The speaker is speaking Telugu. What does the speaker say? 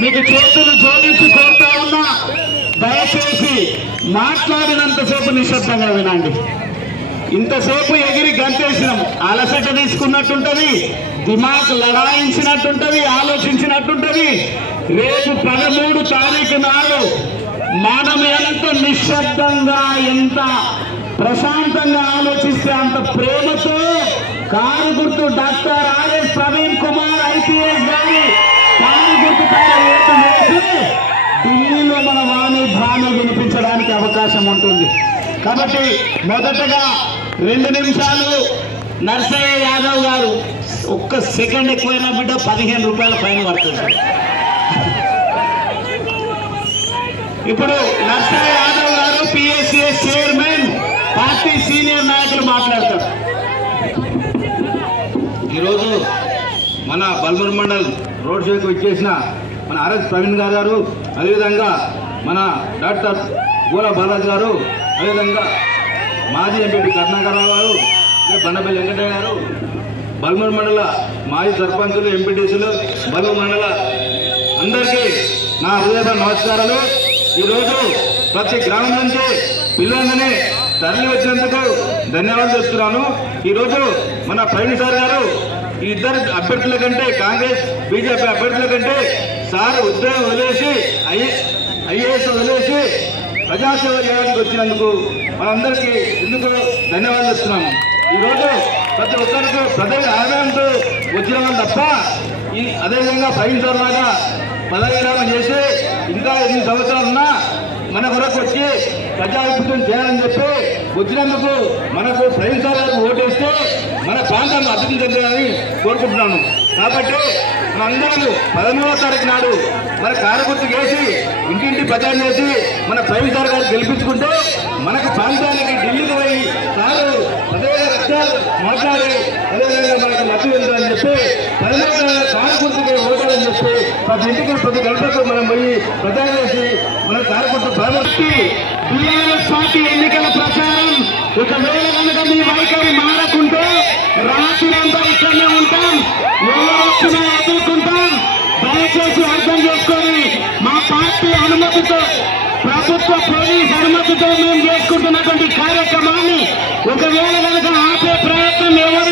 మీకు చేతులు జోడించి కోరుతా ఉన్నా, దయచేసి మాట్లాడినంతసేపు నిశ్శబ్దంగా వినండి. ఇంతసేపు ఎగిరి గంతేసినాం, అలసట తీసుకున్నట్టుంటది, దిమాగ్ లడాయించినట్టుంటది, ఆలోచించినట్టుంటది. రేపు 13 తారీఖు నాడు మనం ఎంత నిశ్శబ్దంగా, ఎంత ప్రశాంతంగా ఆలోచిస్తే అంత ప్రేమతో కారు గుర్తు doctor RS Praveen Kumar IPS గారి కారు గుర్తు వేసి ఢిల్లీలో మన వాణి భాను వినిపించడానికి అవకాశం ఉంటుంది. కాబట్టి మొదటగా 2 నిమిషాలు నర్సయ్య యాదవ్ గారు, ఒక్క సెకండ్ ఎక్కువైనా బిడ్డ 15 రూపాయల ఫైన్ పడుతుంది. ఇప్పుడు నర్సయ్య యాదవ్ గారు పిఎస్సిఎస్ చైర్మన్, పార్టీ సీనియర్ నాయకులు మాట్లాడతారు. ఈరోజు మన బల్మూర్ మండల్ రోడ్ షోకి వచ్చేసిన మన ఆర్ఎస్ ప్రవీణ్ గారు, అదేవిధంగా మన డాక్టర్ గోల బాలాజీ గారు, అదేవిధంగా మాజీ ఎంపీ కరుణాకరరావు గారు, బండపల్లి వెంకటయ్య గారు, బల్మూర్ మండల మాజీ సర్పంచులు, ఎంపీటీసీలు, బల్మూర్ మండల అందరికీ నా హృదయపూర్వక నమస్కారాలు. ఈరోజు ప్రతి గ్రామం నుంచి పిల్లలందరినీ తరలి వచ్చినందుకు ధన్యవాదాలు చెప్తున్నాను. ఈరోజు మన ప్రవీణ్ సార్ గారు ఈ ఇద్దరు అభ్యర్థుల కంటే, కాంగ్రెస్ బీజేపీ అభ్యర్థుల కంటే సార్ ఉద్యోగం వదిలేసి ఐఏఎస్ వదిలేసి ప్రజాసేవ చేయడానికి వచ్చినందుకు మనందరికీ ఎందుకు ధన్యవాదాలు చెప్తున్నాము. ఈరోజు ప్రతి ఒక్కరికి ప్రజల ఆదాయంతో వచ్చిన వాళ్ళు తప్ప అదేవిధంగా ప్రవీణ్ సార్ లాగా పదవి విరామం చేసి ఇంకా 8 సంవత్సరాలున్నా మన కొరకు వచ్చి ప్రజాభివృద్ధి చేయాలని చెప్పి వచ్చినందుకు మనకు ప్రవీణ్ సార్ గారికి ఓటేస్తే మన ప్రాంతాన్ని అభివృద్ధి చెందాలని కోరుకుంటున్నాను. కాబట్టి మనందరూ 13వ తారీఖు నాడు మన కారగుర్తు చేసి ఇంటింటి ప్రచారం చేసి మన ప్రవీణ్ సార్ గారు గెలిపించుకుంటే మనకు ప్రాంతానికి ఢిల్లీకి పోయి సారు అదే రక్షాలు మాట్లాడి అదేవిధంగా మనకు లబ్ధి వెళ్తారని చెప్పి 13వ కారగుర్తుకి ఓటాలని చెప్పి ప్రతి ఇంటికి ప్రతి గంటకు మనం పోయి ప్రచారం చేసి మన కారగుర్తు ప్రవర్తి టీఆర్ఎస్ పార్టీ ఎన్నికల ప్రచారం ఒకవేళ కనుక మీ వైఖరి మారకుంటే రాత్రంతా ఇక్కడనే ఉంటాం, ఎవరు వచ్చినా ఎదుర్కొంటాం. దయచేసి అర్థం చేసుకొని మా పార్టీ అనుమతితో, ప్రభుత్వ పోలీస్ అనుమతితో మేము చేసుకుంటున్నటువంటి కార్యక్రమాన్ని ఒకవేళ కనుక ఆపే ప్రయత్నం ఎవరు